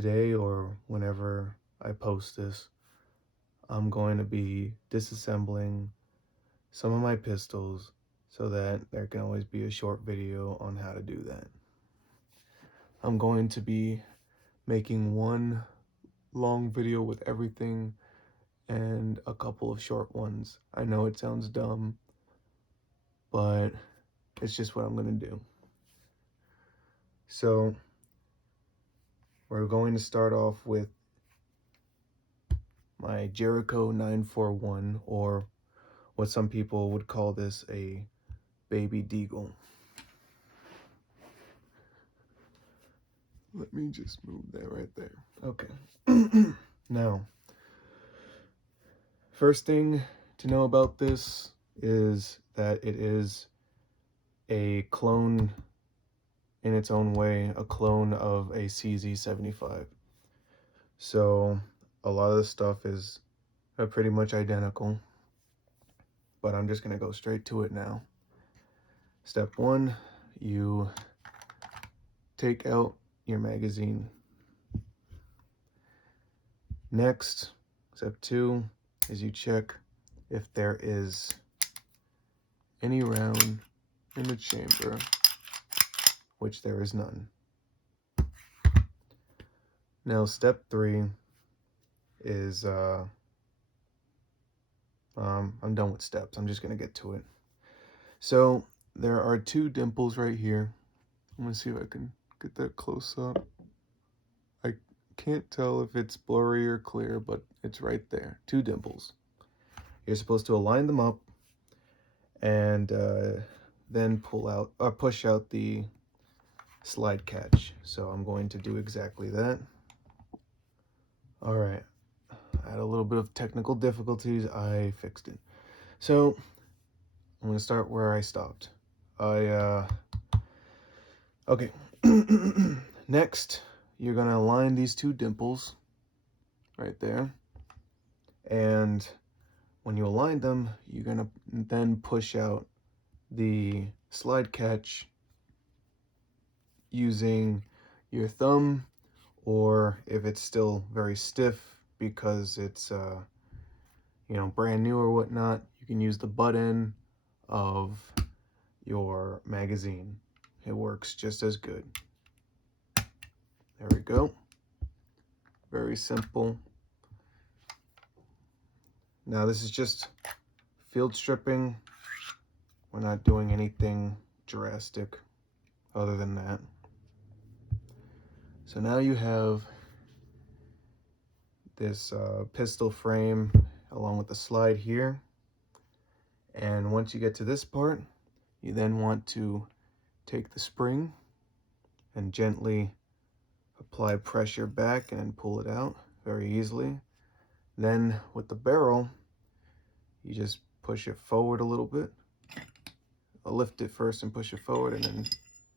today or whenever I post this, I'm going to be disassembling some of my pistols so that there can always be a short video on how to do that. I'm going to be making one long video with everything and a couple of short ones. I know it sounds dumb, but it's just what I'm going to do. So we're going to start off with my Jericho 941, or what some people would call this, a baby deagle. Let me just move that right there. Okay. Now, first thing to know about this is that it is a clone in its own way, a clone of a CZ75. So a lot of the stuff is pretty much identical, but I'm just gonna go straight to it now. Step one, you take out your magazine. Next, step two is you check if there is any round in the chamber, which there is none. Now, step three is, I'm done with steps. I'm just gonna get to it. So there are two dimples right here. I'm gonna see if I can get that close up. I can't tell if it's blurry or clear, but it's right there. Two dimples. You're supposed to align them up and then push out the slide catch. So I'm going to do exactly that. All right. I had a little bit of technical difficulties. I fixed it. So I'm gonna start where I stopped. Okay. Next, you're gonna align these two dimples right there. And when you align them, you're gonna then push out the slide catch using your thumb, or if it's still very stiff because it's brand new or whatnot, you can use the butt end of your magazine. It works just as good. There we go. Very simple. Now this is just field stripping. We're not doing anything drastic other than that. So now you have this pistol frame along with the slide here. And once you get to this part, you then want to take the spring and gently apply pressure back and pull it out very easily. Then with the barrel, you just push it forward a little bit. I'll lift it first and push it forward and then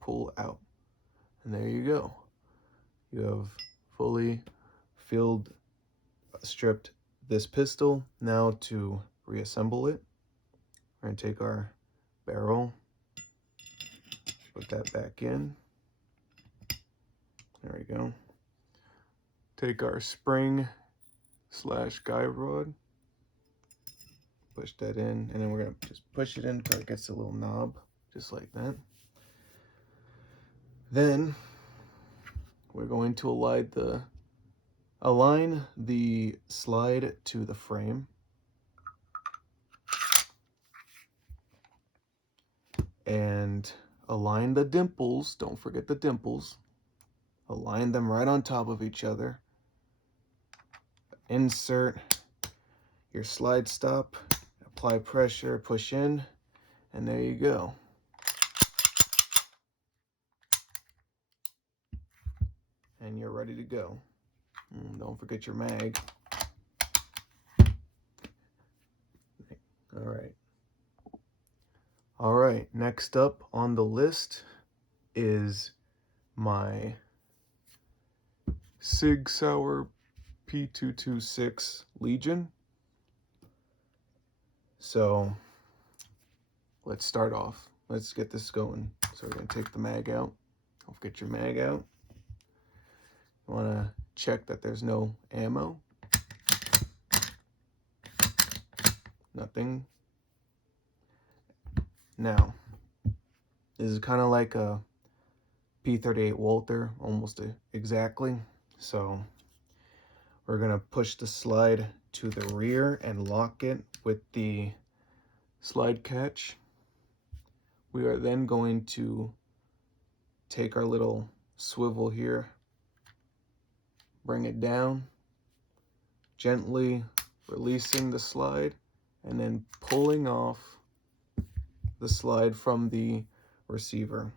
pull out. And there you go. You have fully field stripped this pistol. Now to reassemble it, we're going to take our barrel, put that back in. There we go. Take our spring / guide rod, push that in, and then we're going to just push it in until it gets a little knob, just like that. Then we're going to align the slide to the frame. And align the dimples. Don't forget the dimples. Align them right on top of each other. Insert your slide stop, apply pressure, push in, and there you go. And you're ready to go. Don't forget your mag. All right, next up on the list is my SIG P226 Legion. So let's start off. Let's get this going. So we're gonna take the mag out. Don't forget your mag out. You wanna check that there's no ammo. Nothing. Now, this is kind of like a P38 Walther, almost exactly. So we're gonna push the slide to the rear and lock it with the slide catch. We are then going to take our little swivel here, bring it down, gently releasing the slide, and then pulling off the slide from the receiver.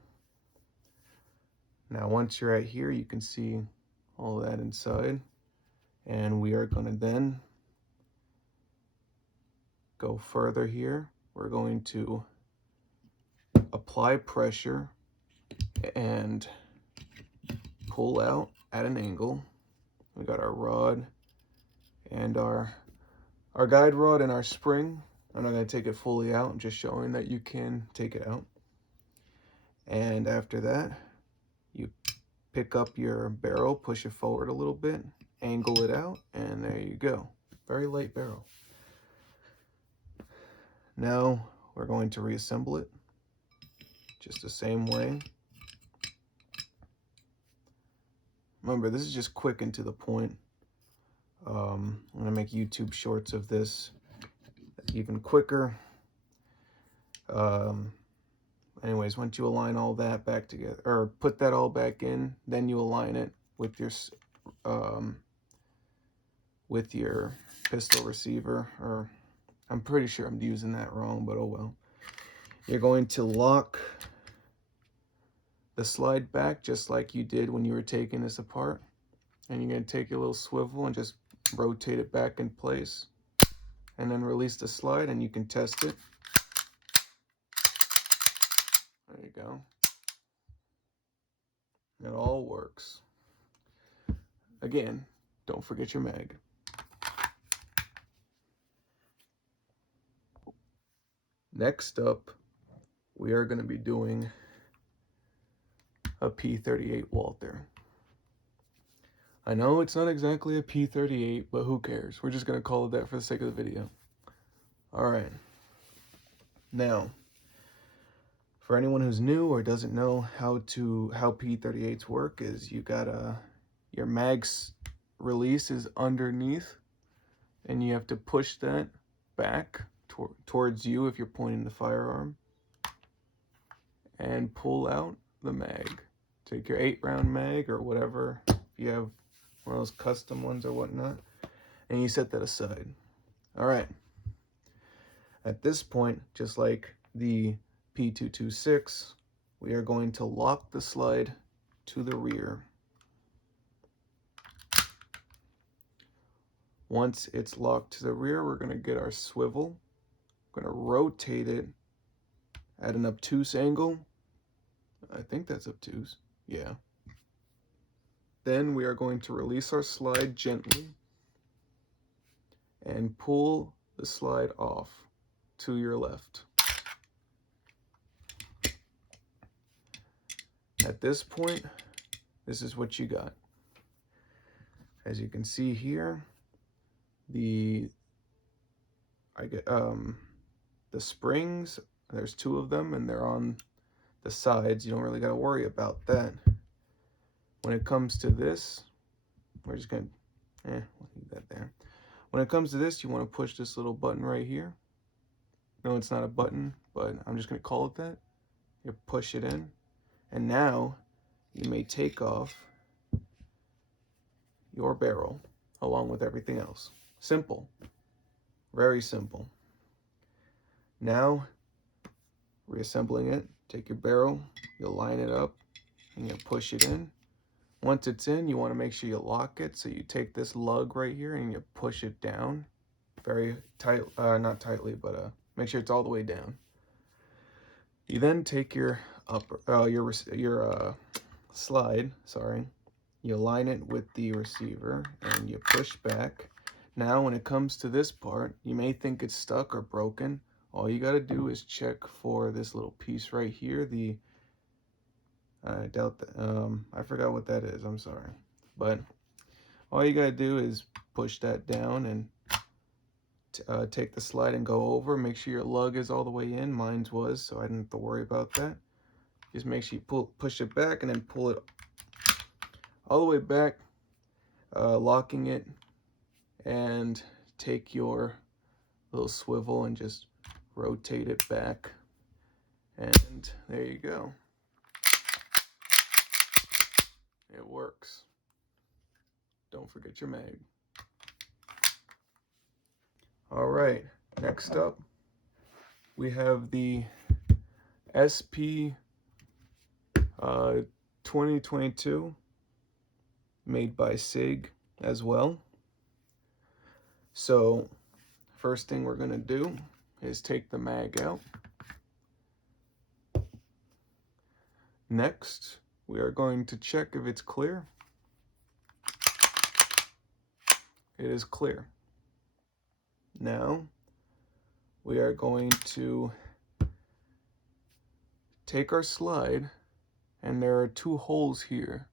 Now, once you're right here, you can see all that inside, and we are going to then go further here. We're going to apply pressure and pull out at an angle. We got our rod and our guide rod and our spring. I'm not going to take it fully out, I'm just showing that you can take it out. And after that, you pick up your barrel, push it forward a little bit, angle it out, and there you go. Very light barrel. Now we're going to reassemble it just the same way. Remember, this is just quick and to the point. I'm gonna make YouTube shorts of this even quicker. Anyways, once you align all that back together, or put that all back in, then you align it with your pistol receiver, or I'm pretty sure I'm using that wrong, but oh well. You're going to lock the slide back just like you did when you were taking this apart, and you're going to take your little swivel and just rotate it back in place, and then release the slide, and you can test it. There you go. It all works. Again, don't forget your mag. Next up, we are going to be doing a P38 Walther. I know it's not exactly a P38, but who cares? We're just going to call it that for the sake of the video. Alright. Now, for anyone who's new or doesn't know how P38s work, is you gotta, your mag's release is underneath, and you have to push that back towards you if you're pointing the firearm, and pull out the mag. Take your 8-round mag or whatever, if you have one of those custom ones or whatnot, and you set that aside. Alright. At this point, just like the P226, we are going to lock the slide to the rear. Once it's locked to the rear, we're going to get our swivel. We're going to rotate it at an obtuse angle. I think that's obtuse. Yeah. Then we are going to release our slide gently and pull the slide off to your left. At this point, this is what you got. As you can see here, the springs, there's 2 of them, and they're on the sides. You don't really got to worry about that. When it comes to this, we're just gonna we'll leave that there. When it comes to this, you want to push this little button right here. No, it's not a button, but I'm just gonna call it that. You push it in, and now you may take off your barrel along with everything else. Simple. Very simple. Now, reassembling it, take your barrel, you line it up, and you push it in. Once it's in, you want to make sure you lock it. So you take this lug right here and you push it down very tight, not tightly, but make sure it's all the way down. You then take your slide, sorry, you line it with the receiver and you push back. Now, when it comes to this part, you may think it's stuck or broken. All you got to do is check for this little piece right here. I doubt that, I forgot what that is, I'm sorry. But All you gotta do is push that down and take the slide and go over. Make sure your lug is all the way in. Mine's was, so I didn't have to worry about that. Just make sure you push it back and then pull it all the way back, locking it, and take your little swivel and just rotate it back, and there you go. It works. Don't forget your mag. All right, next up we have the SP 2022 made by SIG as well. So first thing we're gonna do is take the mag out. Next, we are going to check if it's clear. It is clear. Now, we are going to take our slide, and there are two holes here.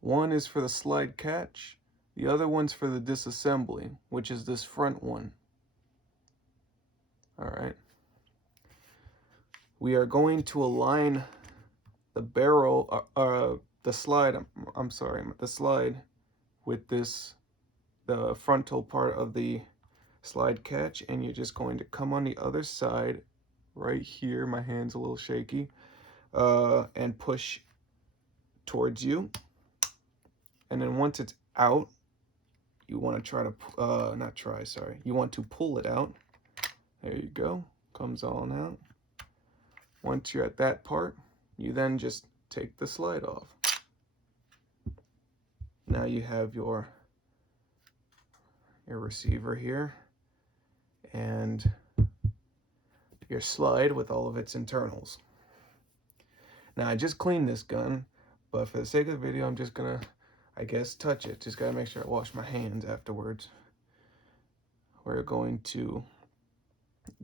One is for the slide catch, the other one's for the disassembly, which is this front one. All right. We are going to align the barrel, the slide with the frontal part of the slide catch, and you're just going to come on the other side right here. My hand's a little shaky, and push towards you. And then once it's out, you want to you want to pull it out. There you go, comes on out. Once you're at that part, you then just take the slide off. Now you have your receiver here and your slide with all of its internals. Now I just cleaned this gun, but for the sake of the video, I'm just gonna, I guess, touch it. Just gotta make sure I wash my hands afterwards. We're going to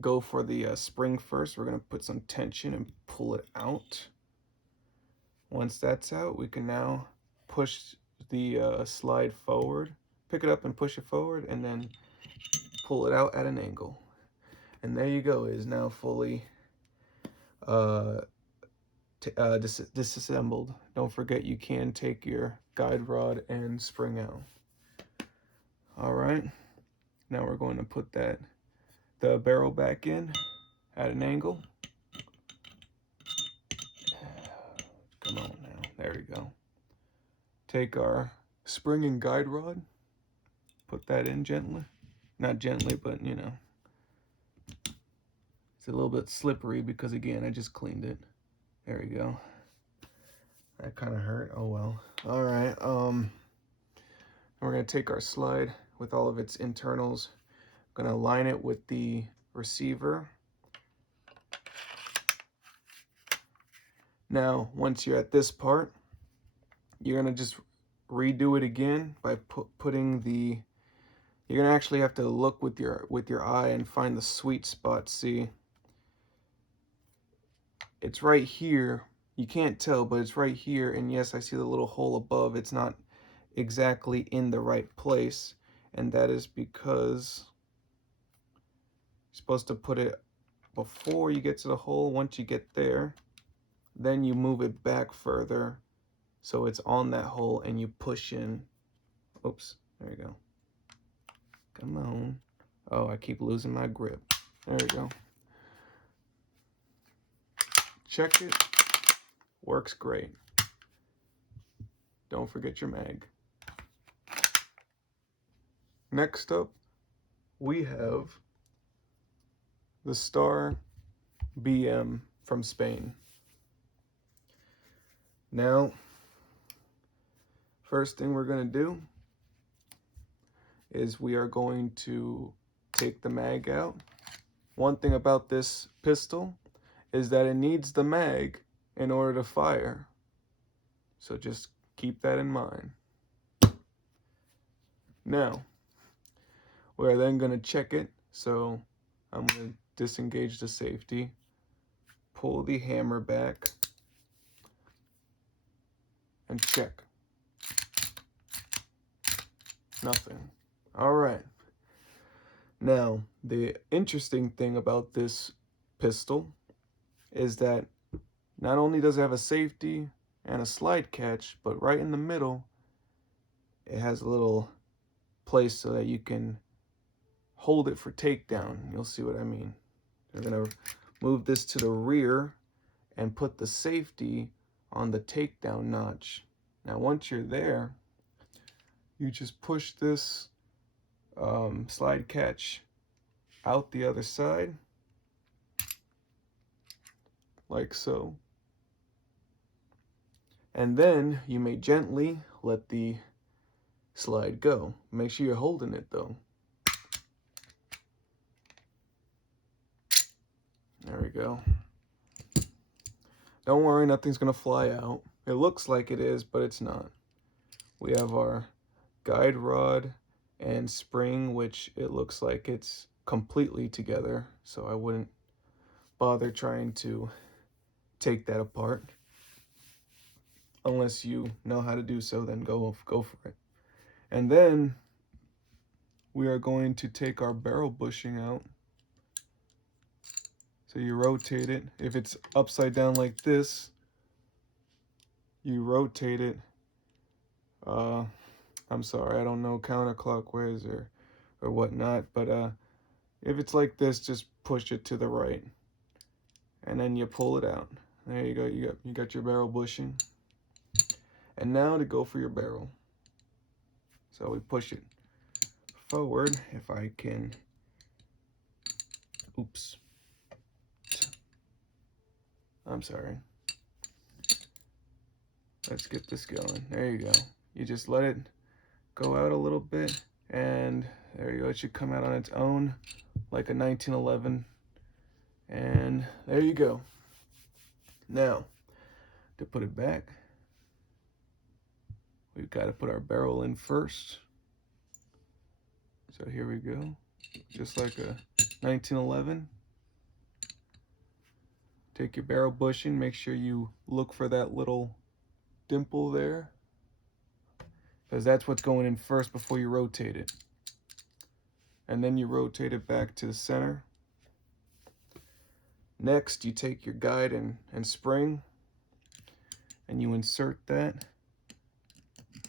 go for the spring first. We're gonna put some tension and pull it out. Once that's out, we can now push the slide forward, pick it up and push it forward, and then pull it out at an angle. And there you go, it is now fully disassembled. Don't forget, you can take your guide rod and spring out. All right, now we're going to put the barrel back in at an angle. Come on now, there we go. Take our spring and guide rod, put that in gently. Not gently, but you know. It's a little bit slippery because, again, I just cleaned it. There we go. That kind of hurt. Oh well. All right. We're gonna take our slide with all of its internals. Gonna align it with the receiver. Now, once you're at this part, you're gonna just redo it again by putting the. You're gonna actually have to look with your eye and find the sweet spot. See, it's right here. You can't tell, but it's right here. And yes, I see the little hole above. It's not exactly in the right place, and that is because you're supposed to put it before you get to the hole. Once you get there, then you move it back further so it's on that hole, and you push in. Oops, there you go. Come on. Oh, I keep losing my grip. There we go. Check it. Works great. Don't forget your mag. Next up, we have the Star BM from Spain. Now, first thing we're going to do is we are going to take the mag out. One thing about this pistol is that it needs the mag in order to fire. So just keep that in mind. Now, we're then going to check it. So I'm going to disengage the safety, pull the hammer back, and check. nothing. All right. Now, the interesting thing about this pistol is that not only does it have a safety and a slide catch, but right in the middle, it has a little place so that you can hold it for takedown. You'll see what I mean. We're gonna move this to the rear and put the safety on the takedown notch. Now, once you're there, you just push this slide catch out the other side, like so. And then you may gently let the slide go. Make sure you're holding it though. There we go. Don't worry, nothing's gonna fly out. It looks like it is, but it's not. We have our guide rod and spring, which it looks like it's completely together, so I wouldn't bother trying to take that apart. Unless you know how to do so, then go for it. And then we are going to take our barrel bushing out. So you rotate it. If it's upside down like this, you rotate it. I'm sorry, I don't know counterclockwise or whatnot, but if it's like this, just push it to the right, and then you pull it out. There you go. You got your barrel bushing. And now to go for your barrel. So we push it forward. If I can, oops. I'm sorry. Let's get this going. There you go. You just let it go out a little bit, and there you go. It should come out on its own like a 1911. And there you go. Now, to put it back, we've got to put our barrel in first. So here we go. Just like a 1911. Take your barrel bushing, make sure you look for that little dimple there, because that's what's going in first before you rotate it. And then you rotate it back to the center. Next, you take your guide and spring, and you insert that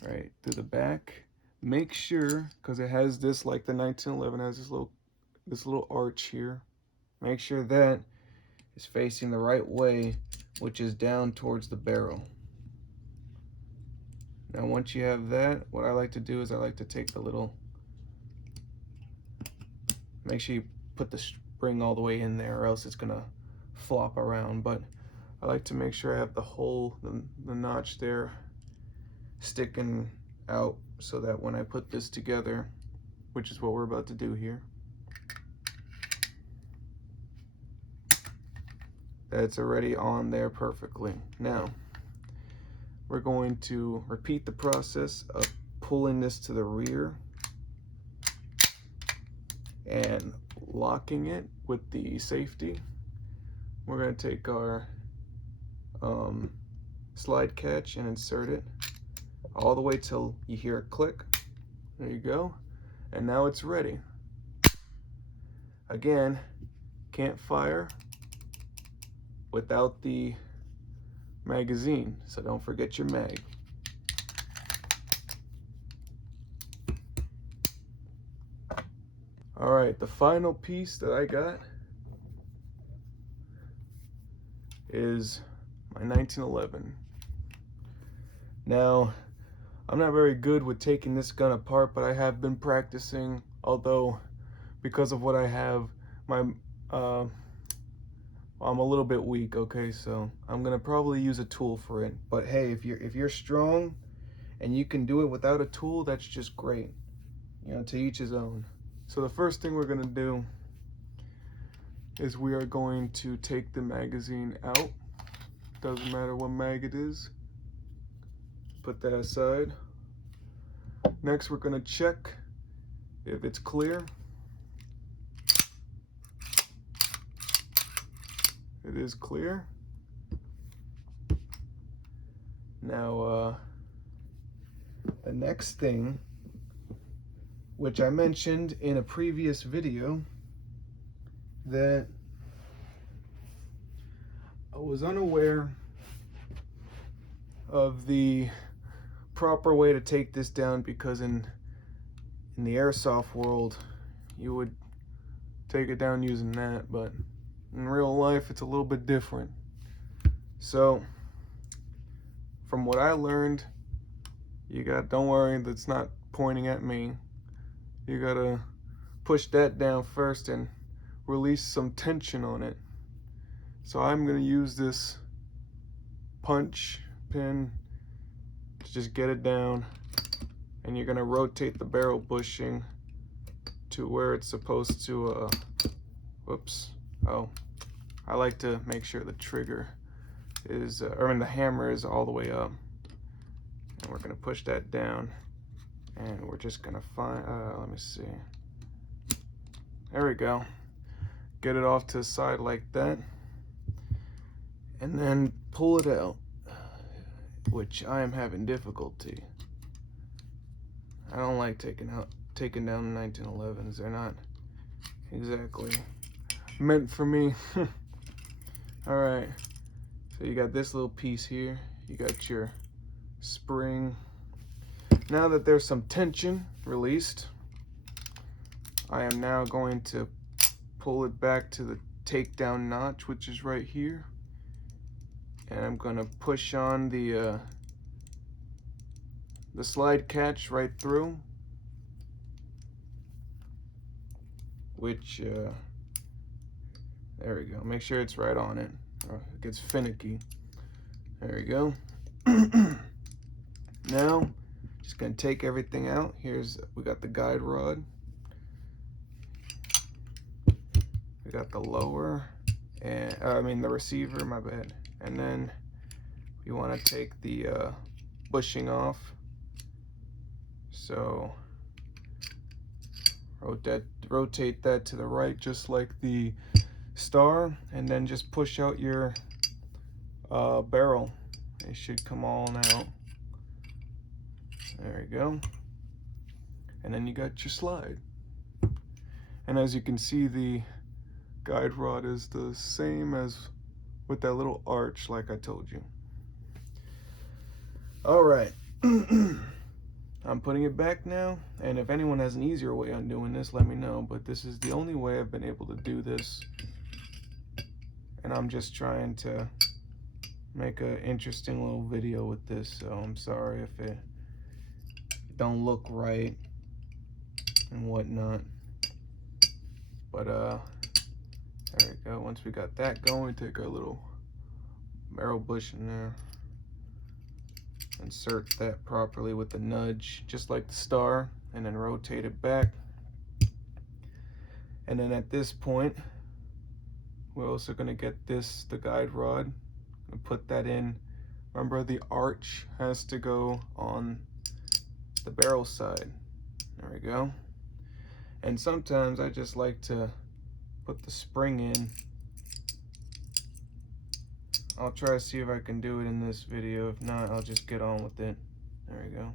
right through the back. Make sure, because it has this, like the 1911 has this little arch here. Make sure that is facing the right way, which is down towards the barrel. Now, once you have that, what I like to do is I like to take the little, make sure you put the spring all the way in there, or else it's gonna flop around. But I like to make sure I have the hole, the notch there sticking out, so that when I put this together, which is what we're about to do here, that's already on there perfectly. Now, we're going to repeat the process of pulling this to the rear and locking it with the safety. We're going to take our slide catch and insert it all the way till you hear a click. There you go. And now it's ready. Again, can't fire without the magazine, so don't forget your mag. All right, the final piece that I got is my 1911. Now, I'm not very good with taking this gun apart, but I have been practicing, although because of what I have, I'm a little bit weak, okay? So I'm gonna probably use a tool for it. But hey, if you're strong and you can do it without a tool, that's just great. You know, to each his own. So the first thing we're gonna do is we are going to take the magazine out. Doesn't matter what mag it is. Put that aside. Next, we're gonna check if it's clear. It is clear. Now, the next thing which I mentioned in a previous video that I was unaware of the proper way to take this down, because in the airsoft world you would take it down using that, but in real life it's a little bit different. So from what I learned, don't worry, that's not pointing at me. You gotta push that down first and release some tension on it. So I'm gonna use this punch pin to just get it down, and you're gonna rotate the barrel bushing to where it's supposed to, I like to make sure the trigger is, the hammer is all the way up. And we're gonna push that down, and we're just gonna find, let me see. There we go. Get it off to the side like that, and then pull it out, which I am having difficulty. I don't like taking down the 1911s. They're not exactly meant for me. All right, so you got this little piece here. You got your spring. Now that there's some tension released, I am now going to pull it back to the takedown notch, which is right here, and I'm gonna push on the slide catch right through, which there we go. Make sure it's right on it, or it gets finicky. There we go. Now just gonna take everything out. We got the guide rod, we got the lower, and the receiver, my bad. And then you want to take the bushing off. So rotate that to the right, just like the star, and then just push out your barrel. It should come all out. There you go. And then you got your slide. And as you can see, the guide rod is the same as with that little arch, like I told you. All right. I'm putting it back now, and if anyone has an easier way on doing this, let me know, but this is the only way I've been able to do this, and I'm just trying to make an interesting little video with this, so I'm sorry if it don't look right and whatnot. But there we go. Once we got that going, take our little barrel bush in there, insert that properly with the nudge, just like the star, and then rotate it back. And then at this point, we're also going to get the guide rod, and put that in. Remember, the arch has to go on the barrel side. There we go. And sometimes I just like to put the spring in. I'll try to see if I can do it in this video. If not, I'll just get on with it. There we go.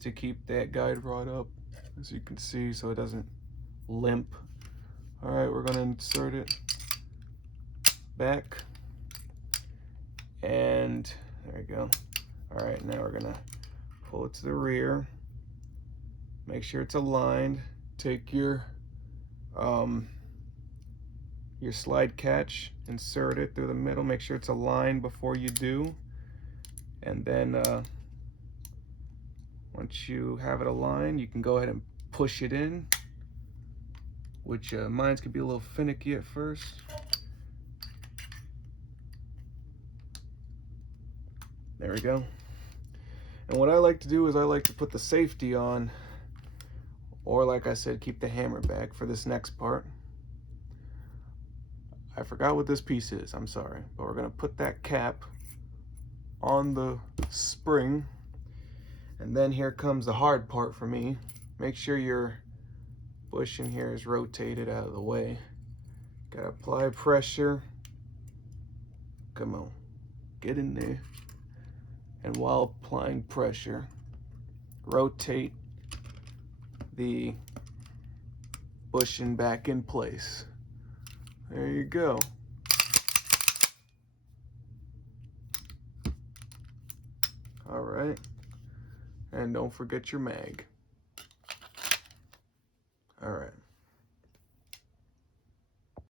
To keep that guide rod up, as you can see, so it doesn't limp. All right, we're gonna insert it back. And there we go. All right, now we're gonna pull it to the rear. Make sure it's aligned. Take your slide catch, insert it through the middle. Make sure it's aligned before you do. And then once you have it aligned, you can go ahead and push it in, which mine's could be a little finicky at first. There we go. And what I like to do is I like to put the safety on, or like I said, keep the hammer back for this next part. I forgot what this piece is, I'm sorry, but we're gonna put that cap on the spring. And then here comes the hard part for me. Make sure your bush in here is rotated out of the way. Gotta apply pressure. Come on, get in there. And while applying pressure, rotate the bushing back in place. There you go. All right, and don't forget your mag. All right.